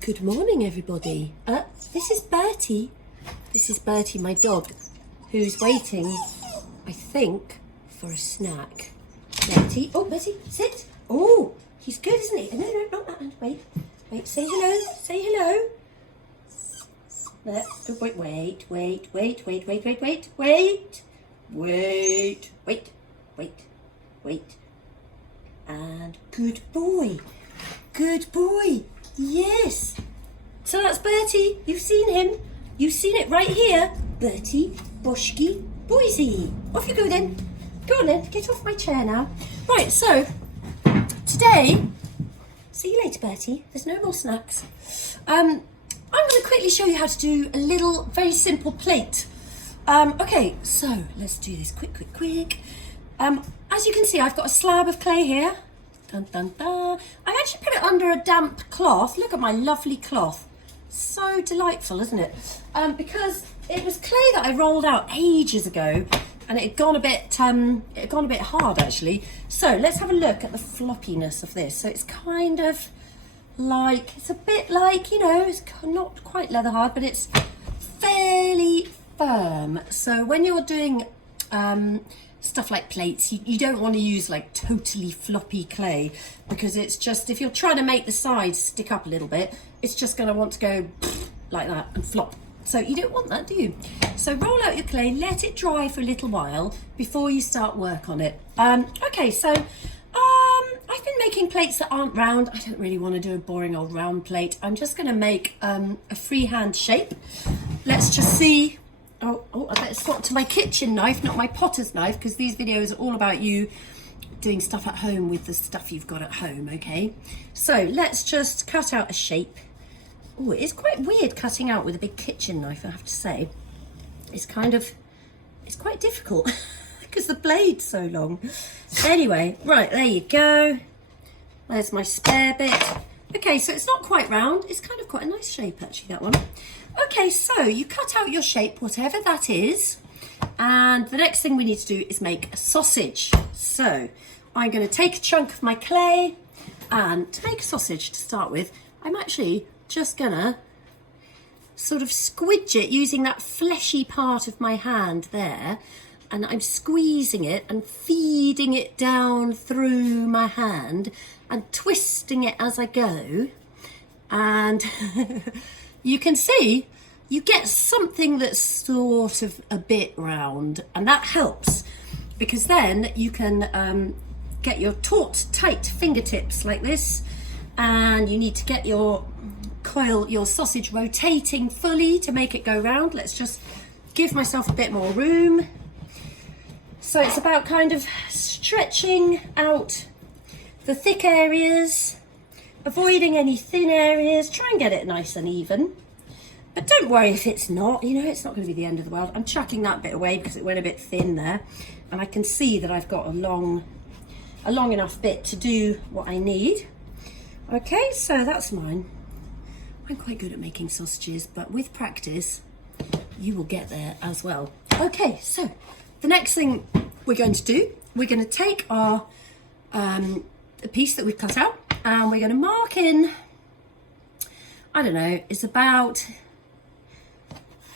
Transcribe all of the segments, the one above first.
Good morning, everybody. This is Bertie. This is Bertie, my dog, who's waiting, I think, for a snack. Bertie, oh, Bertie, sit. Oh, he's good, isn't he? No, not that one. Wait, say hello, say hello. Wait. And good boy. Yes. So that's Bertie. You've seen him. You've seen it right here. Bertie, Boschke, Boise. Off you go then. Go on then. Get off my chair now. Right, so today, see you later, Bertie. There's no more snacks. I'm going to quickly show you how to do a little, very simple plate. Okay, so let's do this quick. As you can see, I've got a slab of clay here. Dun, dun, dun. I actually put it under a damp cloth. Look at my lovely cloth. So delightful, isn't it? Because it was clay that I rolled out ages ago, and it had gone a bit hard actually. So let's have a look at the floppiness of this. So it's kind of like, it's a bit like, you know, it's not quite leather hard, but it's fairly firm. So when you're doing stuff like plates, you don't want to use like totally floppy clay, because it's just, if you're trying to make the sides stick up a little bit, it's just going to want to go like that and flop. So you don't want that, do you? So roll out your clay, let it dry for a little while before you start work on it. Okay, so I've been making plates that aren't round. I don't really want to do a boring old round plate. I'm just going to make a freehand shape. Let's just see. Oh, I better swap to my kitchen knife, not my potter's knife, because these videos are all about you doing stuff at home with the stuff you've got at home, okay? So let's just cut out a shape. Oh, it's quite weird cutting out with a big kitchen knife, I have to say. It's quite difficult because the blade's so long. Anyway, right, there you go. There's my spare bit. Okay, so it's not quite round. It's kind of quite a nice shape, actually, that one. Okay, so you cut out your shape, whatever that is, and the next thing we need to do is make a sausage. So I'm going to take a chunk of my clay, and to make a sausage to start with, I'm actually just going to sort of squidge it using that fleshy part of my hand there, and I'm squeezing it and feeding it down through my hand and twisting it as I go, and you can see you get something that's sort of a bit round, and that helps because then you can get your taut tight fingertips like this, and you need to get your sausage rotating fully to make it go round. Let's just give myself a bit more room. So it's about kind of stretching out the thick areas, avoiding any thin areas, try and get it nice and even. But don't worry if it's not, you know, it's not going to be the end of the world. I'm chucking that bit away because it went a bit thin there, and I can see that I've got a long enough bit to do what I need. Okay, so that's mine. I'm quite good at making sausages, but with practice, you will get there as well. Okay, so the next thing we're going to do, we're going to take our a piece that we've cut out, and we're going to mark in, I don't know, it's about,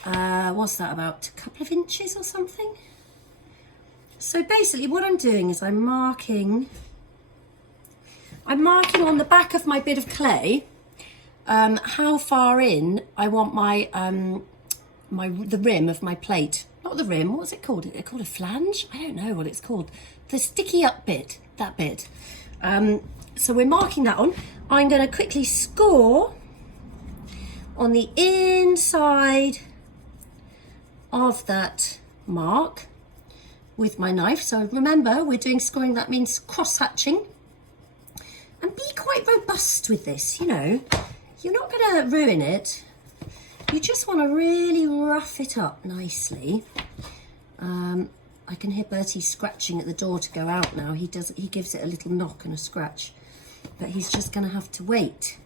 what's that, about a couple of inches or something? So basically what I'm doing is I'm marking on the back of my bit of clay how far in I want my the rim of my plate. Not the rim, what's it called? Is it called a flange? I don't know what it's called. The sticky up bit, that bit. So we're marking that on. I'm going to quickly score on the inside of that mark with my knife. So remember, we're doing scoring, that means cross-hatching. And be quite robust with this, you know. You're not going to ruin it. You just want to really rough it up nicely. I can hear Bertie scratching at the door to go out now. He gives it a little knock and a scratch, but he's just going to have to wait.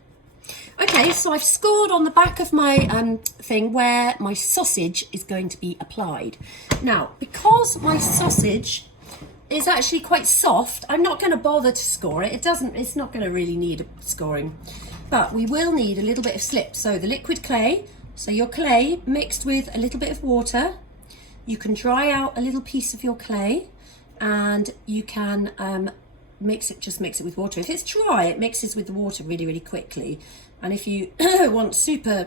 Okay, so I've scored on the back of my thing where my sausage is going to be applied. Now, because my sausage is actually quite soft, I'm not going to bother to score it. It's not going to really need scoring. but we will need a little bit of slip. So the liquid clay, so your clay mixed with a little bit of water. You can dry out a little piece of your clay, and you can just mix it with water. If it's dry, it mixes with the water really, really quickly. And if you want super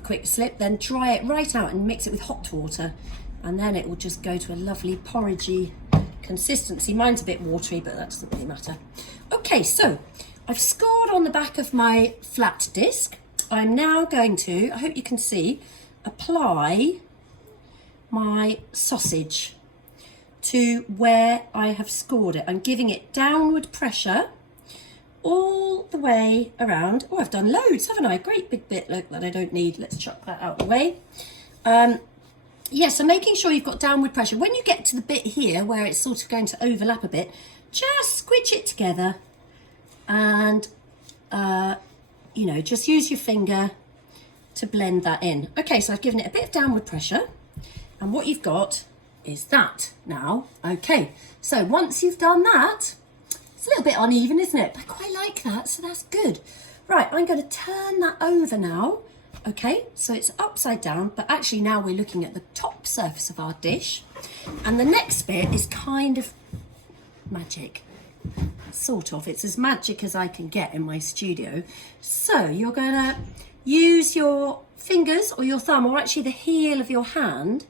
quick slip, then dry it right out and mix it with hot water, and then it will just go to a lovely porridgey consistency. Mine's a bit watery, but that doesn't really matter. Okay, so I've scored on the back of my flat disc. I'm now going to, I hope you can see, apply my sausage to where I have scored it. I'm giving it downward pressure all the way around. Oh, I've done loads, haven't I? Great big bit, look, that I don't need. Let's chuck that out of the way. Yeah, so making sure you've got downward pressure. When you get to the bit here where it's sort of going to overlap a bit, just squidge it together and, you know, just use your finger to blend that in. Okay, so I've given it a bit of downward pressure, and what you've got is that now. Okay, so once you've done that, it's a little bit uneven, isn't it? But I quite like that, so that's good. Right, I'm going to turn that over now. Okay, so it's upside down, but actually now we're looking at the top surface of our dish. And the next bit is kind of magic. Sort of. It's as magic as I can get in my studio. So you're going to use your fingers or your thumb, or actually the heel of your hand.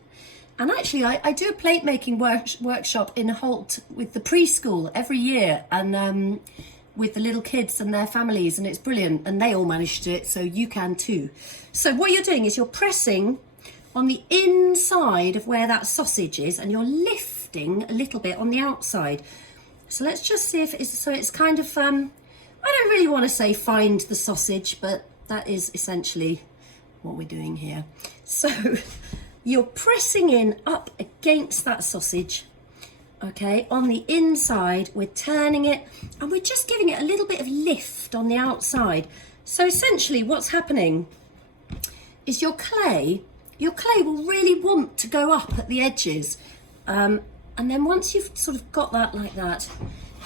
And actually I do a plate making workshop in Holt with the preschool every year, and with the little kids and their families, and it's brilliant, and they all manage to do it, so you can too. So what you're doing is you're pressing on the inside of where that sausage is, and you're lifting a little bit on the outside. So let's just see if it's, so it's kind of, I don't really want to say find the sausage, but that is essentially what we're doing here. So you're pressing in up against that sausage. Okay, on the inside, we're turning it, and we're just giving it a little bit of lift on the outside. So essentially what's happening is your clay will really want to go up at the edges. And then once you've sort of got that like that,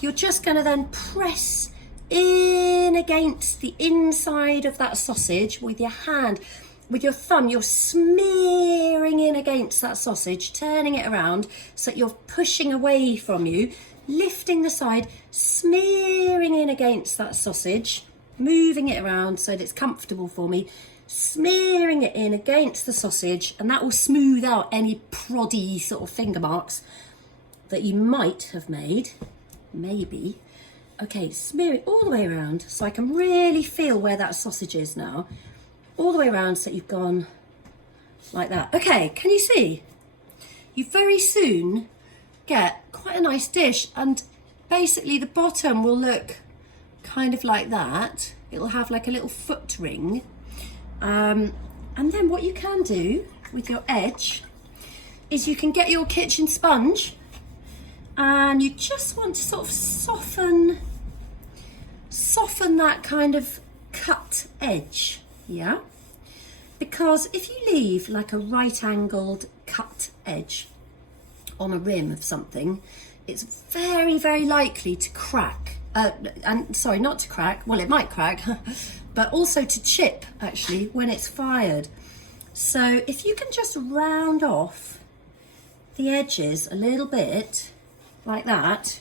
you're just going to then press in against the inside of that sausage with your hand. With your thumb, you're smearing in against that sausage, turning it around so that you're pushing away from you, lifting the side, smearing in against that sausage, moving it around so that it's comfortable for me, smearing it in against the sausage, and that will smooth out any proddy sort of finger marks that you might have made, maybe. Okay, smear it all the way around so I can really feel where that sausage is now. All the way around so that you've gone like that. Okay, can you see? You very soon get quite a nice dish, and basically the bottom will look kind of like that. It'll have like a little foot ring. And then what you can do with your edge is you can get your kitchen sponge, and you just want to sort of soften that kind of cut edge. Yeah, because if you leave like a right angled cut edge on a rim of something, it's very, very likely to crack. And sorry, not to crack, well, it might crack, but also to chip actually when it's fired. So if you can just round off the edges a little bit like that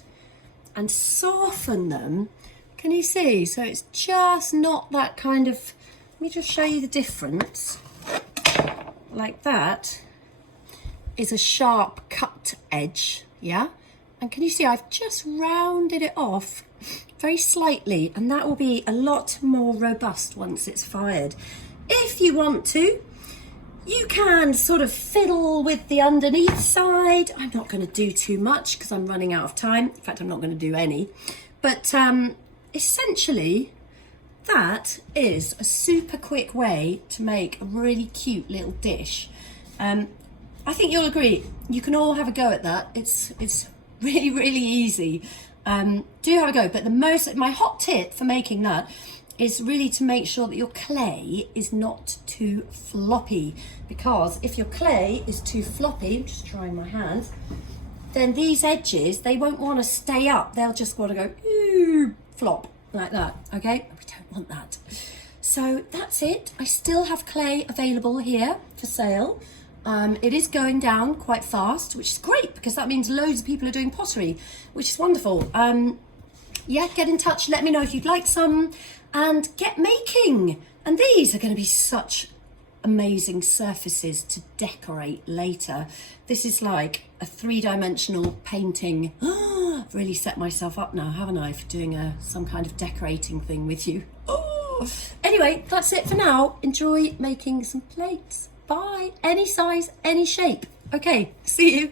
and soften them, can you see? So it's just not that kind of, let me just show you the difference. Like that is a sharp cut edge, yeah? And can you see I've just rounded it off very slightly, and that will be a lot more robust once it's fired. If you want to, you can sort of fiddle with the underneath side. I'm not going to do too much because I'm running out of time. In fact, I'm not going to do any. But essentially, that is a super quick way to make a really cute little dish. I think you'll agree, you can all have a go at that. It's really, really easy. Do have a go, but my hot tip for making that is really to make sure that your clay is not too floppy, because if your clay is too floppy, I'm just trying my hands, then these edges, they won't want to stay up, they'll just want to go flop. like that, okay? We don't want that. So that's it. I still have clay available here for sale. It is going down quite fast, which is great because that means loads of people are doing pottery, which is wonderful. Yeah, get in touch, let me know if you'd like some, and get making. And these are going to be such amazing surfaces to decorate later. This is like a 3-dimensional painting. I've really set myself up now, haven't I, for doing some kind of decorating thing with you. Anyway, that's it for now. Enjoy making some plates. Bye. Any size, any shape. Okay, see you.